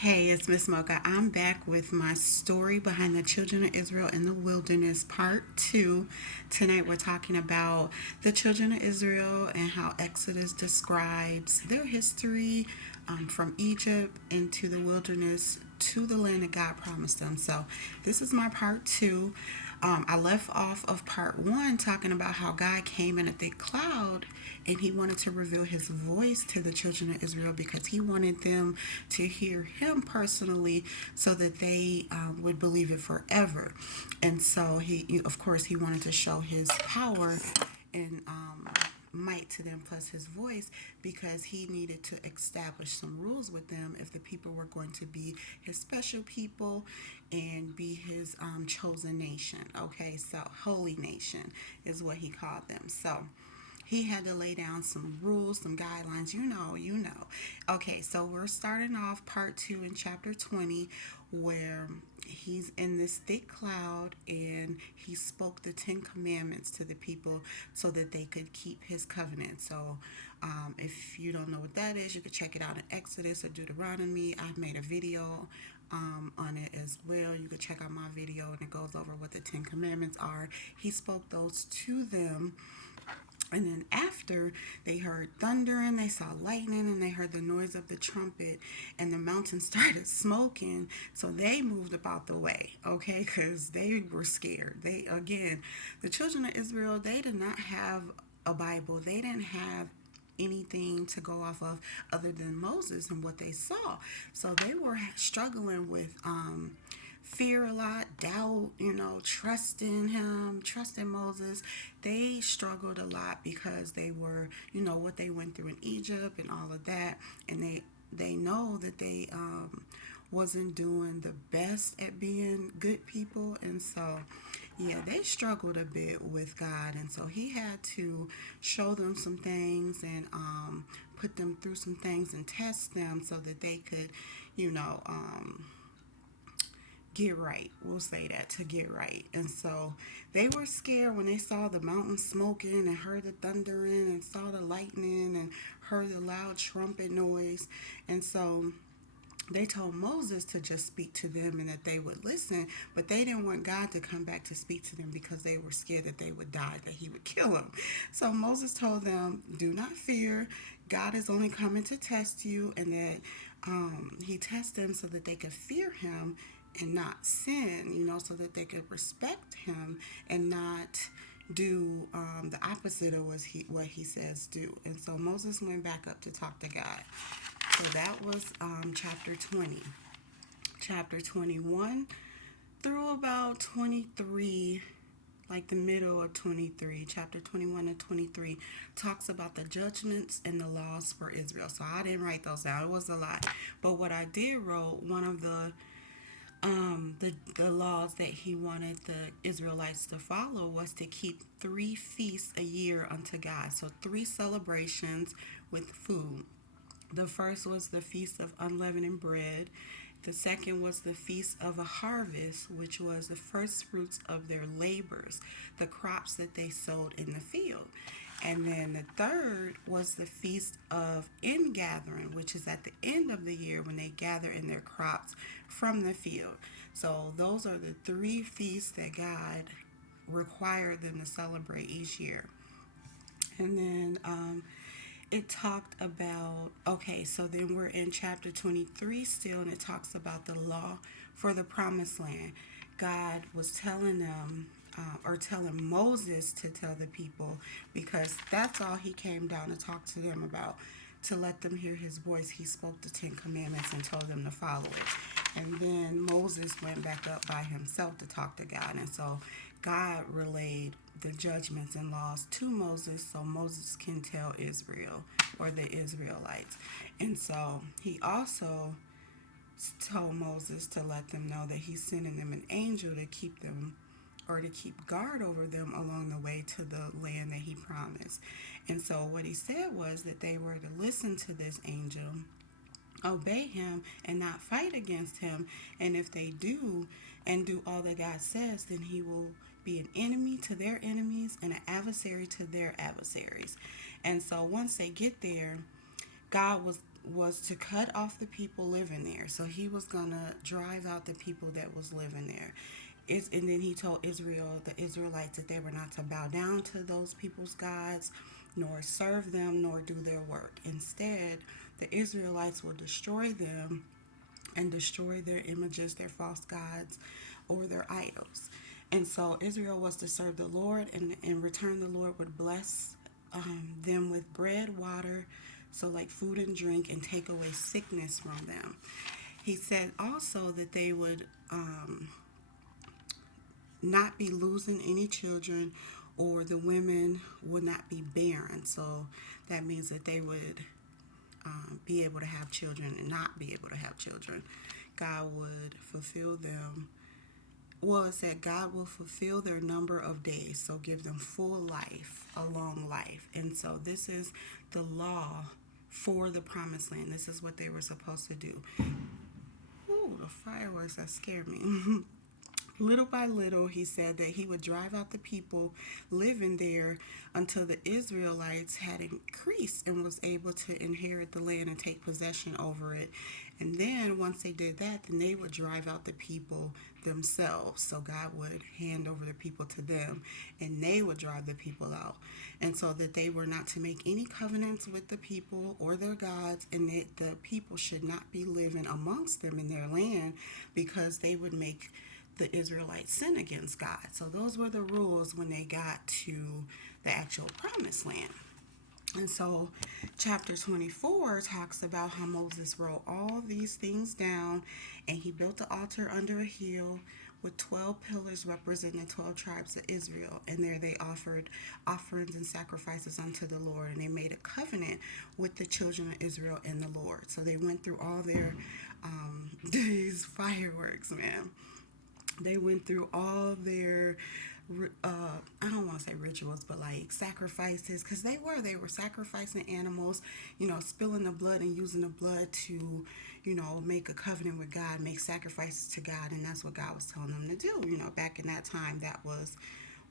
Hey, it's Miss Mocha. I'm back with my story behind the children of Israel in the wilderness, part two. Tonight we're talking about the children of Israel and how Exodus describes their history from Egypt into the wilderness to the land that God promised them. So, this is my part two. I left off of part one talking about how God came in a thick cloud and he wanted to reveal his voice to the children of Israel because he wanted them to hear him personally so that they would believe it forever. And so of course, he wanted to show his power and might to them plus his voice because he needed to establish some rules with them if the people were going to be his special people and be his chosen nation. Okay, so holy nation is what he called them. So he had to lay down some rules, some guidelines. You know. Okay, so we're starting off part two in chapter 20, where he's in this thick cloud and he spoke the 10 Commandments to the people so that they could keep his covenant. So, if you don't know what that is, you could check it out in Exodus or Deuteronomy. I've made a video on it as well. You could check out my video and it goes over what the 10 Commandments are. He spoke those to them, and then after they heard thunder and they saw lightning and they heard the noise of the trumpet and the mountain started smoking, so they moved about the way, okay, because they were scared. They, again, the children of Israel, they did not have a Bible. They didn't have anything to go off of other than Moses and what they saw. So they were struggling with fear a lot, doubt, trusting him, trusting Moses. They struggled a lot because they were, what they went through in Egypt and all of that. And they know that they wasn't doing the best at being good people. And so, yeah, they struggled a bit with God. And so he had to show them some things and put them through some things and test them so that they could, you know, get right. We'll say that, to get right. And so they were scared when they saw the mountain smoking and heard the thundering and saw the lightning and heard the loud trumpet noise. And so they told Moses to just speak to them and that they would listen, but they didn't want God to come back to speak to them because they were scared that they would die, that he would kill them. So Moses told them, do not fear. God is only coming to test you, and that he tested them so that they could fear him and not sin, so that they could respect him and not do the opposite of what he says do. And so Moses went back up to talk to God. So that was chapter 20. Chapter 21 through about 23, like the middle of 23, chapter 21 and 23, talks about the judgments and the laws for Israel. So I didn't write those down. It was a lot. But what I did wrote, one of the laws that he wanted the Israelites to follow was to keep 3 feasts a year unto God. So 3 celebrations with food. The first was the Feast of Unleavened Bread. The second was the Feast of a Harvest, which was the first fruits of their labors, the crops that they sowed in the field. And then the third was the Feast of Ingathering, which is at the end of the year when they gather in their crops from the field. So those are the 3 feasts that God required them to celebrate each year. And then it talked about, okay, so then we're in chapter 23 still, and it talks about the law for the promised land. God was telling them, or telling Moses to tell the people, because that's all he came down to talk to them about, to let them hear his voice. He spoke the 10 Commandments and told them to follow it. And then Moses went back up by himself to talk to God. And so God relayed the judgments and laws to Moses so Moses can tell Israel, or the Israelites. And so he also told Moses to let them know that he's sending them an angel to keep them, or to keep guard over them along the way to the land that he promised. And so what he said was that they were to listen to this angel, obey him, and not fight against him. And if they do and do all that God says, then he will be an enemy to their enemies and an adversary to their adversaries. And so once they get there, God was to cut off the people living there. So he was going to drive out the people that was living there. And then he told Israel, the Israelites, that they were not to bow down to those people's gods, nor serve them, nor do their work. Instead, the Israelites will destroy them and destroy their images, their false gods, or their idols. And so Israel was to serve the Lord, and in return, the Lord would bless them with bread, water, so like food and drink, and take away sickness from them. He said also that they would not be losing any children, or the women would not be barren. So that means that they would be able to have children and not be able to have children. God would fulfill them. Well, it said God will fulfill their number of days, so give them full life, a long life. And so this is the law for the promised land. This is what they were supposed to do. Ooh, the fireworks, that scared me. Little by little, he said that he would drive out the people living there until the Israelites had increased and was able to inherit the land and take possession over it. And then once they did that, then they would drive out the people themselves. So God would hand over the people to them, and they would drive the people out. And so that they were not to make any covenants with the people or their gods, and that the people should not be living amongst them in their land, because they would make the Israelites sin against God. So those were the rules when they got to the actual promised land. And so chapter 24 talks about how Moses wrote all these things down, and he built the altar under a hill with 12 pillars representing 12 tribes of Israel. And there they offered offerings and sacrifices unto the Lord, and they made a covenant with the children of Israel and the Lord. So they went through all their these fireworks, man. They went through all their I don't want to say rituals, but like sacrifices, because they were sacrificing animals, spilling the blood and using the blood to, make a covenant with God, make sacrifices to God. And that's what God was telling them to do. Back in that time, that was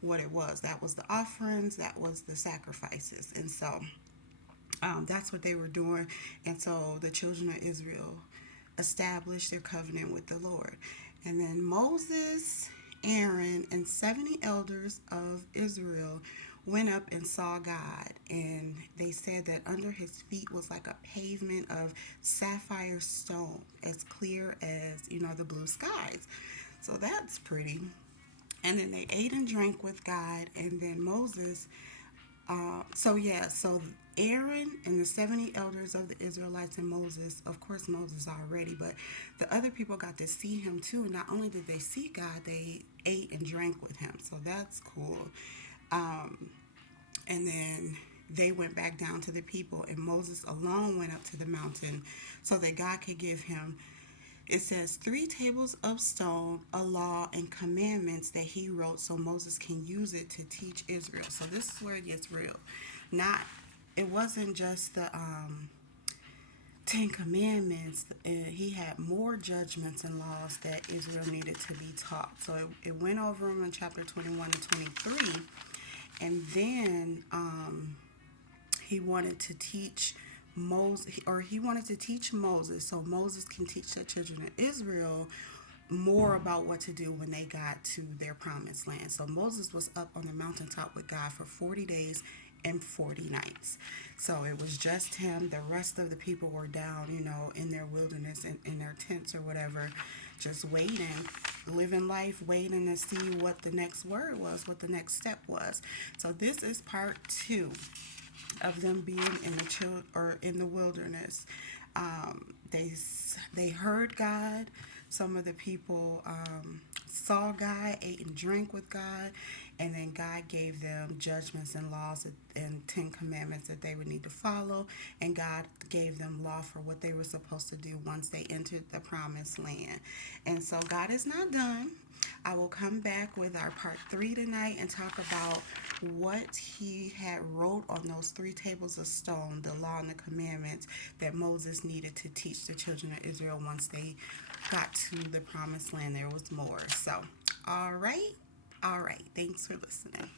what it was. That was the offerings, that was the sacrifices. And so that's what they were doing. And so the children of Israel established their covenant with the Lord. And then Moses, Aaron, and 70 elders of Israel went up and saw God. And they said that under his feet was like a pavement of sapphire stone, as clear as, the blue skies. So that's pretty. And then they ate and drank with God. And then Moses so Aaron and the 70 elders of the Israelites and Moses, of course Moses already, but the other people got to see him too. And not only did they see God, they ate and drank with him. So that's cool. And then they went back down to the people, and Moses alone went up to the mountain so that God could give him, it says, 3 tables of stone, a law and commandments that he wrote so Moses can use it to teach Israel. So this is where it gets real. It wasn't just the 10 commandments. He had more judgments and laws that Israel needed to be taught. So it went over them in chapter 21 and 23. And then he wanted to teach Moses, so Moses can teach the children of Israel more about what to do when they got to their promised land. So Moses was up on the mountaintop with God for 40 days and 40 nights. So it was just him. The rest of the people were down, in their wilderness, in their tents or whatever, just waiting, living life, waiting to see what the next word was, what the next step was. So this is part 2 of them being in the wilderness. They heard God. Some of the people saw God, ate and drank with God, and then God gave them judgments and laws and 10 commandments that they would need to follow, and God gave them law for what they were supposed to do once they entered the promised land. And so God is not done. I will come back with our part 3 tonight and talk about what he had wrote on those 3 tables of stone, the law and the commandments that Moses needed to teach the children of Israel once they got to the promised land. There was more. So, all right. Thanks for listening.